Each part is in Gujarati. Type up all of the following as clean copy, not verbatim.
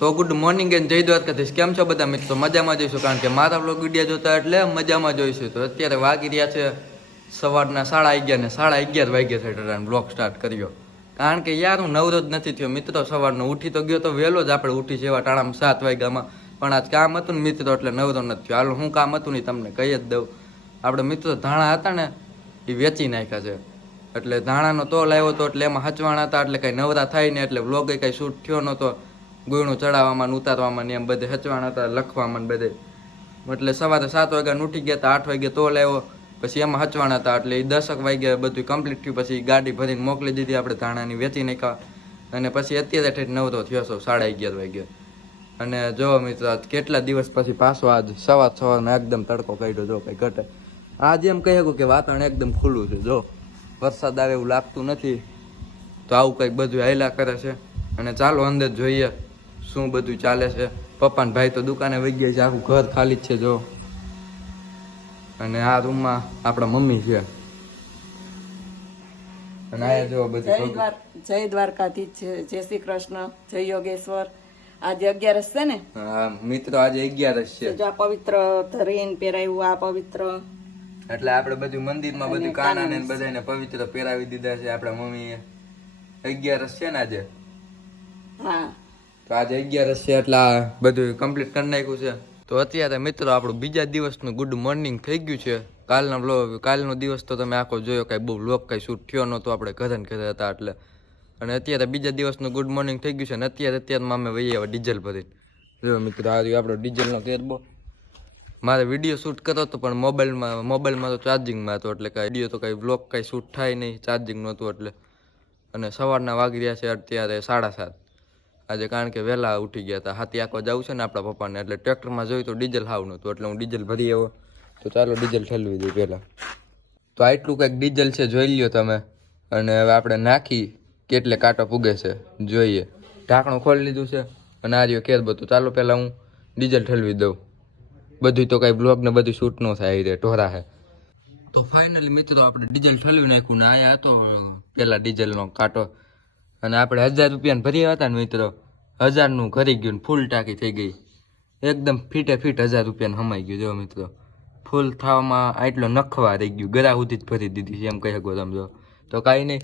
તો ગુડ મોર્નિંગ એન્ડ જય દ્વારકાધીશ. કેમ છો બધા મિત્રો? મજામાં જોઈશું, કારણ કે મારા વ્લોગ વિડીયો જોતા એટલે મજામાં જોઈશું. તો અત્યારે વાગી રહ્યા છે સવારના 11:30 ને 11:30 વાગ્યા છે બ્લોગ સ્ટાર્ટ કર્યો. કારણ કે યાર હું નવરો જ નથી થયો મિત્રો. સવારનો ઉઠી તો ગયો તો વહેલો જ, આપણે ઉઠી જેવા ટાણામાં 7 વાગ્યામાં, પણ આજ કામ હતું ને મિત્રો એટલે નવરો નથી થયો. હાલો હું કામ હતું ને તમને કહી જ દઉં. આપણે મિત્રો ધાણા હતા ને એ વેચી નાખ્યા છે, એટલે ધાણાનો તોલ આવ્યો હતો એટલે એમાં હચવાણા હતા, એટલે કંઈ નવરા થાય ને એટલે વ્લોગે કંઈ શૂટ થયો નહોતો. ગુયણું ચડાવવામાં ઉતારવામાં ને એમ બધે હચવાના હતા, લખવામાં બધે. એટલે સવારે 7 વાગ્યા ઉઠી ગયા હતા, 8 વાગે તોલ આવ્યો, પછી એમાં હચવાના હતા એટલે 10 વાગ્યા બધું કમ્પ્લીટ થયું. પછી ગાડી ભરીને મોકલી દીધી આપણે ધાણાની, વેચી નાખ્યા. અને પછી અત્યારે ઠેઠ નવરો થયો છો 11:30 વાગ્યા. અને જો મિત્રો કેટલા દિવસ પછી પાછો આજ સવારમાં એકદમ તડકો કાઢ્યો. જો કંઈ ઘટે આજે એમ કહી શકું કે વાતાવરણ એકદમ ખુલ્લું છે. જો વરસાદ આવે એવું લાગતું નથી, તો આવું કંઈક બધું હાલ્યા કરે છે. અને ચાલો અંદર જોઈએ શું બધું ચાલે છે. પપ્પાને ભાઈ તો દુકાને વહી ગયા છે, આખું ઘર ખાલી જ છે જો. અને આ રૂમમાં આપણા મમ્મી છે. અને આ જો બધી જય દ્વારકાધીશ, જય શ્રી કૃષ્ણ, જય યોગેશ્વર. આજે 11 છે ને? હા મિત્રો આજે 11 છે. જો આ પવિત્ર ધરીને પહેરાયું, આ પવિત્ર એટલે આપણે બધું મંદિરમાં બધું કાના ને બધાને પવિત્ર પહેરાવી દીધા છે આપણા મમ્મીએ. 11 છે ને આજે? હા તો આજે 11 છે એટલે બધું કમ્પ્લીટ કરી નાખ્યું છે. તો અત્યારે મિત્રો આપણું બીજા દિવસનું ગુડ મોર્નિંગ થઈ ગયું છે. કાલનો દિવસ તો તમે આખો જોયો, કાંઈ બહુ વ્લોગ કાંઈ શૂટ થયો નહોતો, આપણે ઘરે ને ઘરે હતા એટલે. અને અત્યારે બીજા દિવસનું ગુડ મોર્નિંગ થઈ ગયું છે. અને અત્યારમાં અમે વહી આવ્યા ડીઝલ ભરીને. જો મિત્રો આ રહ્યો આપણો ડીઝલનો કેરબો. મારે વિડીયો શૂટ કર્યો હતો પણ મોબાઈલમાં તો ચાર્જિંગમાં હતો, એટલે કાંઈ વિડીયો તો કાંઈ વ્લોગ કાંઈ શૂટ થાય નહીં, ચાર્જિંગ નહોતું એટલે. અને સવારના વાગી રહ્યા છે અત્યારે 7:30 આજે, કારણ કે વહેલા ઉઠી ગયા હતા. હાથી આંકવા જવું છે ને આપણા પપ્પાને, એટલે ટ્રેક્ટરમાં જોયું તો ડીઝલ હાવ નહોતું, એટલે હું ડીઝલ ભરી આવ્યો. તો ચાલો ડીઝલ ઠલવી દઉં પહેલાં. તો આટલું કંઈક ડીઝલ છે, જોઈ લ્યો તમે. અને હવે આપણે નાખી કેટલે કાંટો પૂગે છે જોઈએ. ઢાંકણું ખોલી લીધું છે અને આ રહ્યો કેરબો. તો ચાલો પહેલાં હું ડીઝલ ઠલવી દઉં. બધું તો કાંઈ બ્લોગ ને બધું શૂટ ન થાય રે, ઢોરા છે. તો ફાઇનલી મિત્રો આપણે ડીઝલ ઠલવી નાખ્યું ને આયા હતો પેલા ડીઝલનો કાંટો. અને આપણે 1000 રૂપિયાને ભર્યા હતા ને મિત્રો, 1000નું ઘરી ગયું, ફૂલ ટાંકી થઈ ગઈ એકદમ ફીટે ફીટ. 1000 રૂપિયાને હમાઈ ગયું જો મિત્રો. ફૂલ થવામાં આટલો નખવા રહી ગયું, ગરા સુધી જ ભરી દીધી છે એમ કહી શકો તમે. જો તો કાંઈ નહીં,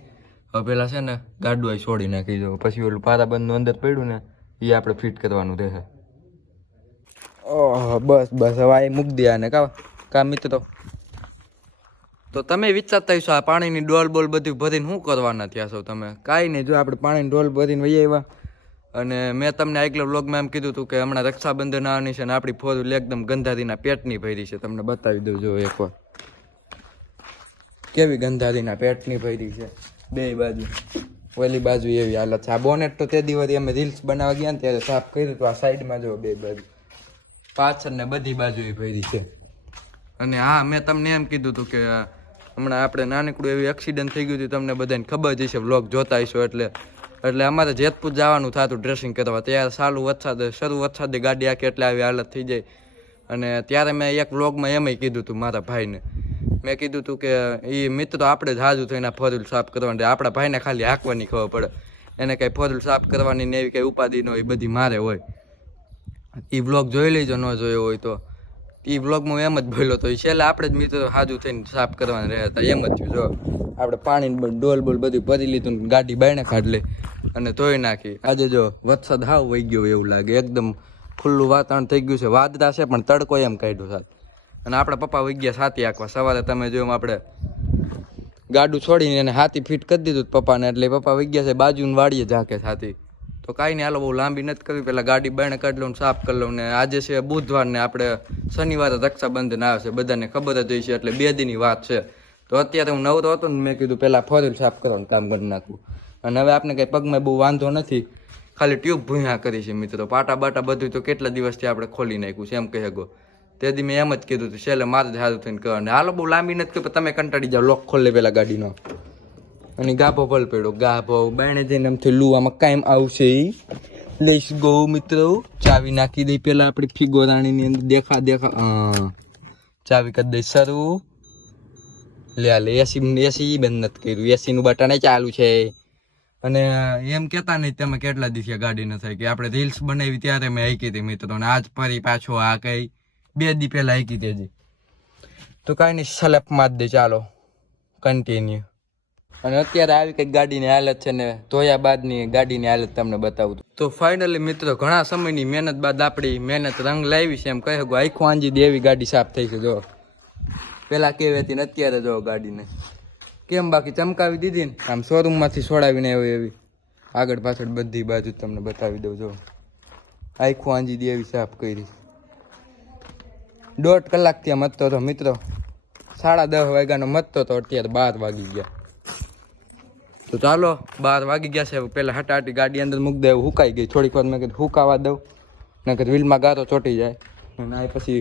હવે પેલા છે ને ગાડું છોડી નાખી દો, પછી ઓલું પારાબંધનું અંદર પડ્યું ને એ આપણે ફિટ કરવાનું રહે. ઓહ બસ હવે આ મૂકી દે આને કા મિત્રો. તો તમે વિચારતા હશો આ પાણીની ડોલ બોલ બધું ભરીને શું કરવાના થયા છો તમે? કાંઈ નહીં, જો આપણે પાણીની ડોલ ભરીને વહી આવ્યા. અને મેં તમને આગલા વ્લોગમાં એમ કીધું હતું કે હમણાં રક્ષાબંધન આવવાની છે, અને આપણી ફોર એકદમ ગંધારીના પેટની ભરી છે. તમને બતાવી દઉં જો એકવાર કેવી ગંધારીના પેટની ભરી છે બે બાજુ. ઓલી બાજુ એવી હાલત છે. આ બોનેટ તો તે દિવસે અમે રીલ્સ બનાવવા ગયા ને ત્યારે સાફ કર્યું હતું. આ સાઈડમાં જો બે બાજુ, પાછળ ને બધી બાજુ એ ભરી છે. અને હા મેં તમને એમ કીધું હતું કે હમણાં આપણે નાનકડું એવી એક્સિડન્ટ થઈ ગયું હતું, તમને બધાને ખબર જ છે, વ્લોગ જોતા હશો. એટલે અમારે જેતપુર જવાનું થતું ડ્રેસિંગ કરવા. ત્યારે શરૂ વરસાદે ગાડી આખી એટલે આવી હાલત થઈ જાય. અને ત્યારે મેં એક વ્લોગમાં એમય કીધું હતું મારા ભાઈને, મેં કીધું હતું કે એ મિત્રો આપણે જ હાજુ થઈને ફોરવ્હીલ સાફ કરવાની, આપણા ભાઈને ખાલી હાંકવાની ખબર પડે, એને કાંઈ ફોરવ્હીલ સાફ કરવાની ને એવી કંઈ ઉપાધિ ન હોય, બધી મારે હોય. એ વ્લોગ જોઈ લેજો, ન જોયો હોય તો. એ વ્લોગમાં એમ જ બોલ્યો તો, છેલ્લે આપણે જ મિત્રો હાજુ થઈને સાફ કરવાના રહ્યા હતા. એમ જ થયું. જો આપણે પાણી ડોલ બોલ બધું ભરી લીધું, ગાડી બાયણે કાઢી લઈ અને ધોઈ નાખી. આજે જો વરસાદ હાવ વહી ગયો એવું લાગે, એકદમ ખુલ્લું વાતાવરણ થઈ ગયું છે. વાદળા છે પણ તડકો એમ કાઢ્યો સાથ. અને આપણા પપ્પા વહી ગયા હાથી આંકવા. સવારે તમે જો આપણે ગાડું છોડીને એને હાથી ફિટ કરી દીધું પપ્પાને, એટલે પપ્પા વહી ગયા છે બાજુની વાડીએ ઝાંકે હાથી. તો કાંઈ નહીં, હાલો બહુ લાંબી નથી કરવી, પહેલાં ગાડી બાયણે કાઢી લઉં, સાફ કરી લઉં. ને આજે છે બુધવાર ને આપણે શનિવારે રક્ષાબંધન આવે છે, બધાને ખબર જ હોય છે, એટલે 2 દીની વાત છે. તો અત્યારે હું નવરો હતો ને મેં કીધું પહેલાં ફોરવ્હીલ સાફ કરવાનું કામ કરી નાખવું. અને હવે આપણે કંઈ પગમાં બહુ વાંધો નથી, ખાલી ટ્યુબ ભૂંયા કરી છે મિત્રો. પાટા બાટા બધું તો કેટલા દિવસથી આપણે ખોલી નાખ્યું છે એમ કહી શકો. તેથી મેં એમ જ કીધું હતું છેલ્લે મારે જ સારું થઈને કરવાનું. હાલો બહુ લાંબી નથી કરી, તમે કંટાળી જાઓ, લોક ખોલે પેલા ગાડીનો. અને ગાભો ભલ પડ્યો, ગાભો બાયણે જઈને એમથી લુવામાં કાયમ આવશે. લઈશ ગો મિત્રો, ચાવી નાખી દઈ પેલા આપણી ફિગોરાણીની અંદર. દેખા ચાવી કરી દઈ શરૂ. લે એસી બંધ નથી કર્યું, એસી નું બટન ચાલુ છે. અને એમ કહેતા નહીં તમે કેટલા દિવસે ગાડી ન થાય કે આપણે રીલ્સ બનાવી ત્યારે મેં હાકી હતી મિત્રો, અને આજ ફરી પાછો આ કઈ 2 દી પહેલા હાકી હતી હજી. તો કાંઈ નહીં, સ્લેપ માર દે, ચાલો કન્ટિન્યુ. અને અત્યારે આવી કંઈક ગાડીની હાલત છે ને ધોયા બાદની ગાડીની હાલત તમને બતાવું. તો ફાઇનલી મિત્રો ઘણા સમયની મહેનત બાદ આપણી મહેનત રંગ લાવી છે એમ કહી શકો. આખું આંજી દેવી ગાડી સાફ થઈ છે. જો પેલા કેવી હતી ને અત્યારે જો ગાડીને કેમ બાકી ચમકાવી દીધી ને, આમ શોરૂમમાંથી છોડાવીને એવી આગળ પાછળ બધી બાજુ તમને બતાવી દઉં. જો આખું આંજી દેવી સાફ કરી. 1.5 કલાકથી આમ મતતો હતો મિત્રો, 10:30 વાગ્યાનો મતતો હતો, અત્યારે 12 વાગી ગયા. તો ચાલો 12 વાગી ગયા છે. પેલા હટાટી ગાડી અંદર મૂકી દે, હુકાઈ ગઈ. થોડીક વાર મેં કીધું હુકાવા દઉં, નકર વ્હીલમાં ગારો ચોટી જાય અને આ પછી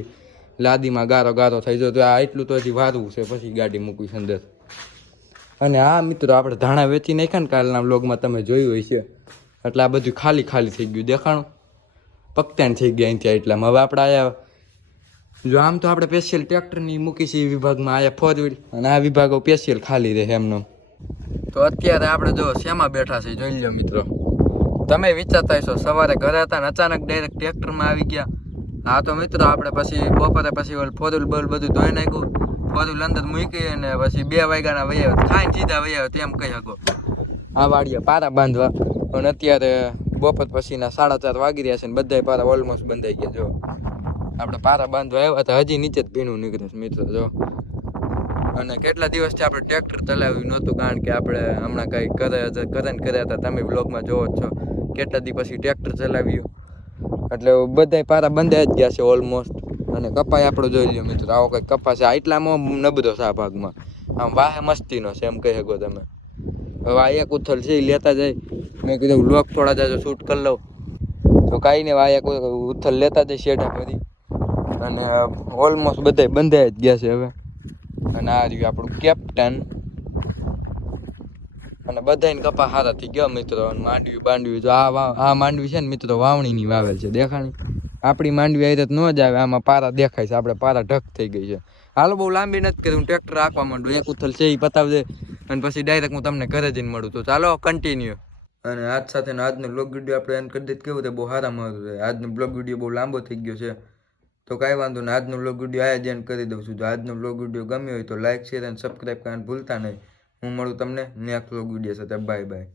લાદીમાં ગારો થઈ જાય. તો આ એટલું તો હજી વારવું છે, પછી ગાડી મૂકવીશ અંદર. અને આ મિત્રો આપણે ધાણા વેચી નાખ્યા ને કાલના વ્લોગમાં તમે જોયું હોય છે, એટલે આ બધું ખાલી થઈ ગયું, દેખાણું પગતાણ થઈ ગયા અહીંથી. એટલામાં હવે આપણે આયા, જો આમ તો આપણે સ્પેશિયલ ટ્રેક્ટરની મૂકી છે વિભાગમાં, આયા 4 વ્હીલ, અને આ વિભાગો સ્પેશિયલ ખાલી રહે એમનો. તો અત્યારે આપણે જો શેમાં બેઠા છે જોઈ લો મિત્રો. તમે વિચારતા હશો સવારે ઘરે હતા ને અચાનક ડાયરેક્ટ ટ્રેક્ટરમાં આવી ગયા. હા તો મિત્રો આપણે પછી બપોરે પછી ઓલ 4 વ્હીલ બોલ બધું ધોઈ નાખ્યું, 4 વ્હીલ અંદર મૂકી અને પછી 2 વાગ્યાના વૈયા ખાઈને સીધા વૈયા તેમ કહી શકો આ વાડીએ પારા બાંધવા. અને અત્યારે બપોર પછીના 4:30 વાગી રહ્યા છે ને બધાય પારા ઓલમોસ્ટ બંધાઈ ગયા. જો આપણે પારા બાંધવા આવ્યા હતા, હજી નીચે જ ભીનું નીકળે છે મિત્રો. જો અને કેટલા દિવસથી આપણે ટ્રેક્ટર ચલાવ્યું નહોતું, કારણ કે આપણે હમણાં કંઈ કર્યા હતા, તમે બ્લોગમાં જોવો જ છો. કેટલા દી પછી ટ્રેક્ટર ચલાવ્યું એટલે બધાય પારા બંધાઈ જ ગયા છે ઓલમોસ્ટ. અને કપાય આપણો જોઈ લો મિત્રો, આવો કંઈક કપા છે. એટલામાં નબળો છે આ ભાગમાં, આમ વાહે મસ્તીનો છે એમ કહી શકો તમે. હવે આ એક ઉથલ છે એ લેતા જાય, મેં કીધું બ્લોગ થોડા જાજો શૂટ કરી લઉં. તો કાંઈ નહીં, આ એક ઉથલ લેતા જાય શેઠા કરી. અને ઓલમોસ્ટ બધાય બંધાઈ જ ગયા છે હવે. અને આ રહ્યું આપણું કેપ્ટન. અને બધાને કપા હારા થઈ ગયો મિત્રો. અને માંડવી જો આ માંડવી છે ને મિત્રો વાવણીની વાવેલ છે, દેખાણી. આપણી માંડવી આવી ન જ આવે, આમાં પારા દેખાય છે, આપણે પારા ઢક થઈ ગઈ છે. હાલો બહુ લાંબી નથી કરી, હું ટ્રેક્ટર રાખવા માંડું, એક ઉથલ છે એ પતાવી દે અને પછી ડાયરેક્ટ હું તમને ઘરે જઈને મળું. તો ચાલો કન્ટિન્યુ. અને આજ સાથે આજનો બ્લોગ વિડીયો આપણે એન્ડ કરી દઈએ. કેવું છે બહુ સારામાં હતું. આજનો બ્લોગ વિડીયો બહુ લાંબો થઈ ગયો છે, તો કાંઈ વાંધો નહીં, આજનો બ્લોગ વિડીયો આ જ એન્ડ કરી દઉં છું. જો આજનો બ્લોગ વિડીયો ગમ્યો હોય તો લાઈક, શેર અને સબસ્ક્રાઈબ કરવાનું ભૂલતા નહીં. હું મળું તમને નેક્સ્ટ બ્લોગ વિડીયો સાથે. Bye bye.